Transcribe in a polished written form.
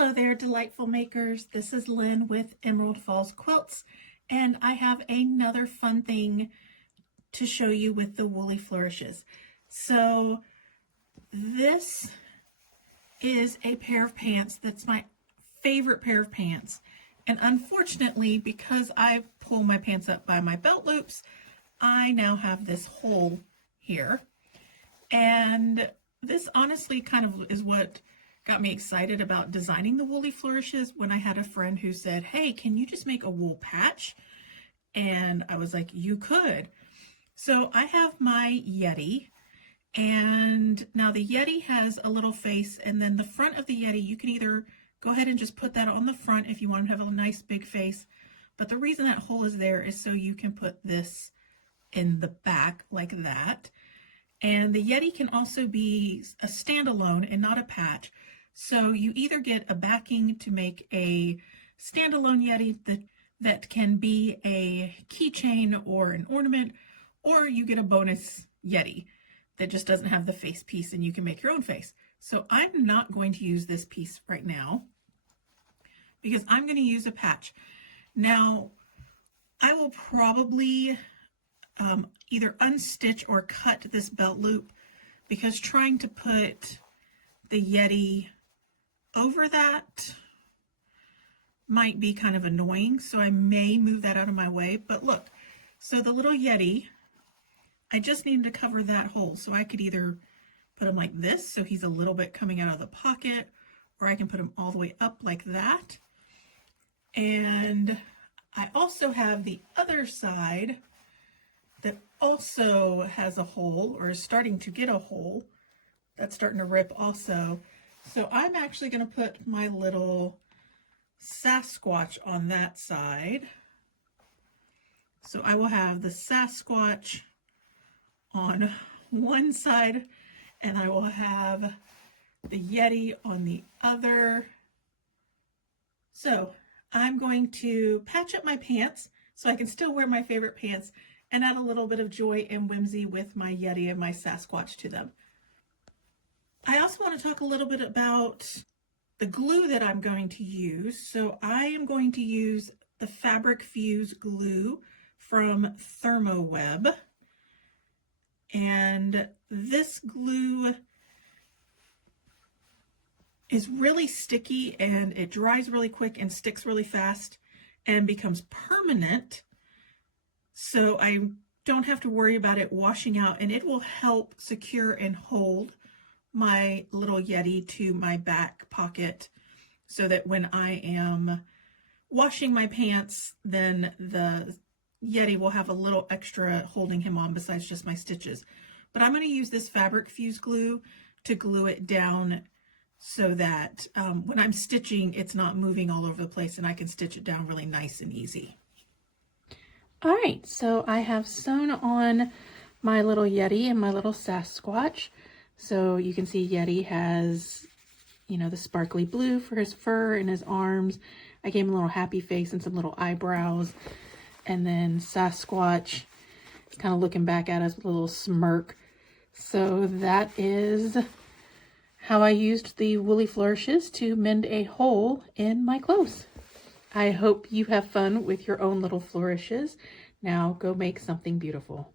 Hello there, delightful makers. This is Lynn with Emerald Falls Quilts, and I have another fun thing to show you with the Wooly Flourishes. So this is a pair of pants that's my favorite pair of pants. And unfortunately, because I pull my pants up by my belt loops, I now have this hole here. And this honestly kind of is what got me excited about designing the Wooly Flourishes, when I had a friend who said, hey, can you just make a wool patch? And I was like, you could. So I have my Yeti, and now the Yeti has a little face, and then the front of the Yeti, you can either go ahead and just put that on the front if you want to have a nice big face. But the reason that hole is there is so you can put this in the back like that. And the Yeti can also be a standalone and not a patch. So you either get a backing to make a standalone Yeti that can be a keychain or an ornament, or you get a bonus Yeti that just doesn't have the face piece and you can make your own face. So I'm not going to use this piece right now because I'm going to use a patch. Now, I will probably either unstitch or cut this belt loop, because trying to put the Yeti over that might be kind of annoying, so I may move that out of my way. But look, so the little Yeti, I just needed to cover that hole, so I could either put him like this so he's a little bit coming out of the pocket, or I can put him all the way up like that. And I also have the other side that also has a hole, or is starting to get a hole that's starting to rip also. So I'm actually going to put my little Sasquatch on that side. So I will have the Sasquatch on one side, and I will have the Yeti on the other. So I'm going to patch up my pants so I can still wear my favorite pants and add a little bit of joy and whimsy with my Yeti and my Sasquatch to them. I also want to talk a little bit about the glue that I'm going to use. So I am going to use the Fabric Fuse glue from ThermoWeb. And this glue is really sticky, and it dries really quick and sticks really fast and becomes permanent. So I don't have to worry about it washing out, and it will help secure and hold my little Yeti to my back pocket, so that when I am washing my pants, then the Yeti will have a little extra holding him on besides just my stitches. But I'm going to use this Fabric Fuse glue to glue it down so that when I'm stitching, it's not moving all over the place, and I can stitch it down really nice and easy. All right, so I have sewn on my little Yeti and my little Sasquatch. So you can see Yeti has, you know, the sparkly blue for his fur and his arms. I gave him a little happy face and some little eyebrows. And then Sasquatch is kind of looking back at us with a little smirk. So that is how I used the Wooly Flourishes to mend a hole in my clothes. I hope you have fun with your own little flourishes. Now go make something beautiful.